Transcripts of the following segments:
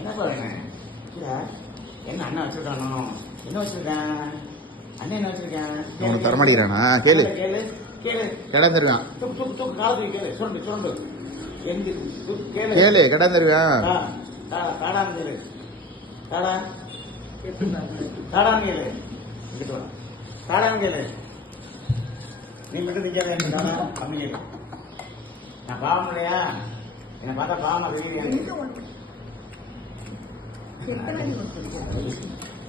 என்ன பாருங்க என்ன அண்ணன் வச்சிருக்கானோ? என்ன வச்சிருக்கேன்? அண்ணன் என்ன வச்சிருக்கேன்? உனக்கு தரமாட்டேங்கிறானா? கேளு கேளு கேளு. கிடந்துருக்கான். தூக்கு தூக்கு தூக்கு காலத்துக்கு கேளு. சுரண்டு சுரண்டு எங்க கேளு கேளு கிடந்துருக்கான். தாடான்னு கேளு. தாடா தாடான்னு கேளு. இங்கிட்டு வா. தாடான்னு கேளு. நீ மட்டும் நிக்காத என்ன தாடா அப்படின்னு கேளு. நான் பாவம் இல்லையா? என்னை பார்த்தா பாவமா தெரியுது.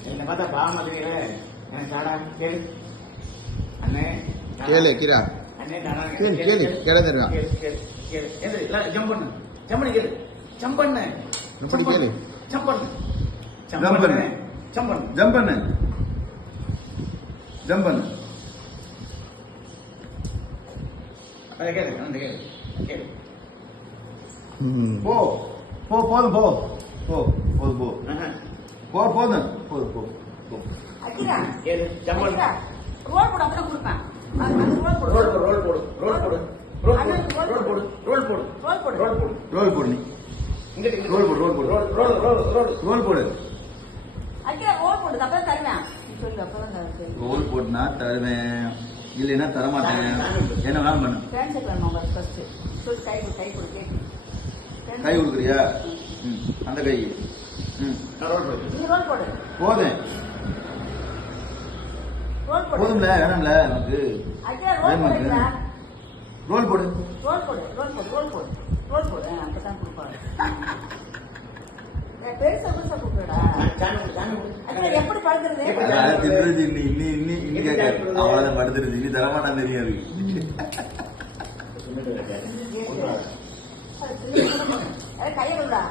என்னை பார்த்தா பாவமா தெரியல. எனக்கு தாடா கேளு. அண்ணே கேளு கீரா. அண்ணே தாடா கேளு கேளு கிடந்துருக்கான். கேளு கேளு கேளு. எது ஜம்ப் பண்ணு. ஜம்ப் பண்ணு கேளு. ஜம்ப் பண்ணு. எப்படி கேளு? ஜம்ப் பண்ணு. ஜம்ப் பண்ணு. ஜம்ப் பண்ணு. ஜம்ப் பண்ணு. ஜம்ப் பண்ணு. அதை கேளு. அந்த கேளு கேளு. போ போ போதும் போ போ போதும் போ போ போதும் போதும் போ போ. கேளு. ஜம்ப் பண்ணு. ரோல் போடு அப்பதான் கொடுப்பேன். ரோல் போடு. ரோல் போடு. ரோல் போடு. ரோல் போடு. ரோல் போடு. ரோல் போடு. ரோல் போடு. ரோல் போடு. ரோல் போடு நீ. இங்க ரோல் போடு ரோல் போடு roll roll roll roll roll போடு. அக்கா ரோல் போடு அப்பதான் தருவேன். சொல்லு அப்பதான் தருவேன். ரோல் போட்டுனா தருவேன், இல்லைன்னா தரமாட்டேன். என்ன வேணாலும் பண்ணு. பேண்ட் ஷர்ட் வேணும் உங்களுக்கு ஃபர்ஸ்ட். சொல்லு கை கொடு கேட்டு. கை கொடுக்குறியா? அந்த கை. ரோல் போடு. நீ ரோல் போடு. போதும் ரோல் போடு. போதும்ல, வேணாம்ல நமக்கு. அக்கா ரோல் போடுடா. ரோல் போடு. ரோல் போடு. ரோல் போடு. ரோல் போடு. ரோல் போடு. அப்பதான் கொடுப்பாங்க. பெருசா பெருசா கொடுக்குறடா. அக்கா எப்படி படுக்கிறது? தின்றது இன்னி கேட்க அவ்வளவுதான் படுத்துருது. இனி தரமாட்டான் தெரியாது. கையை விடா.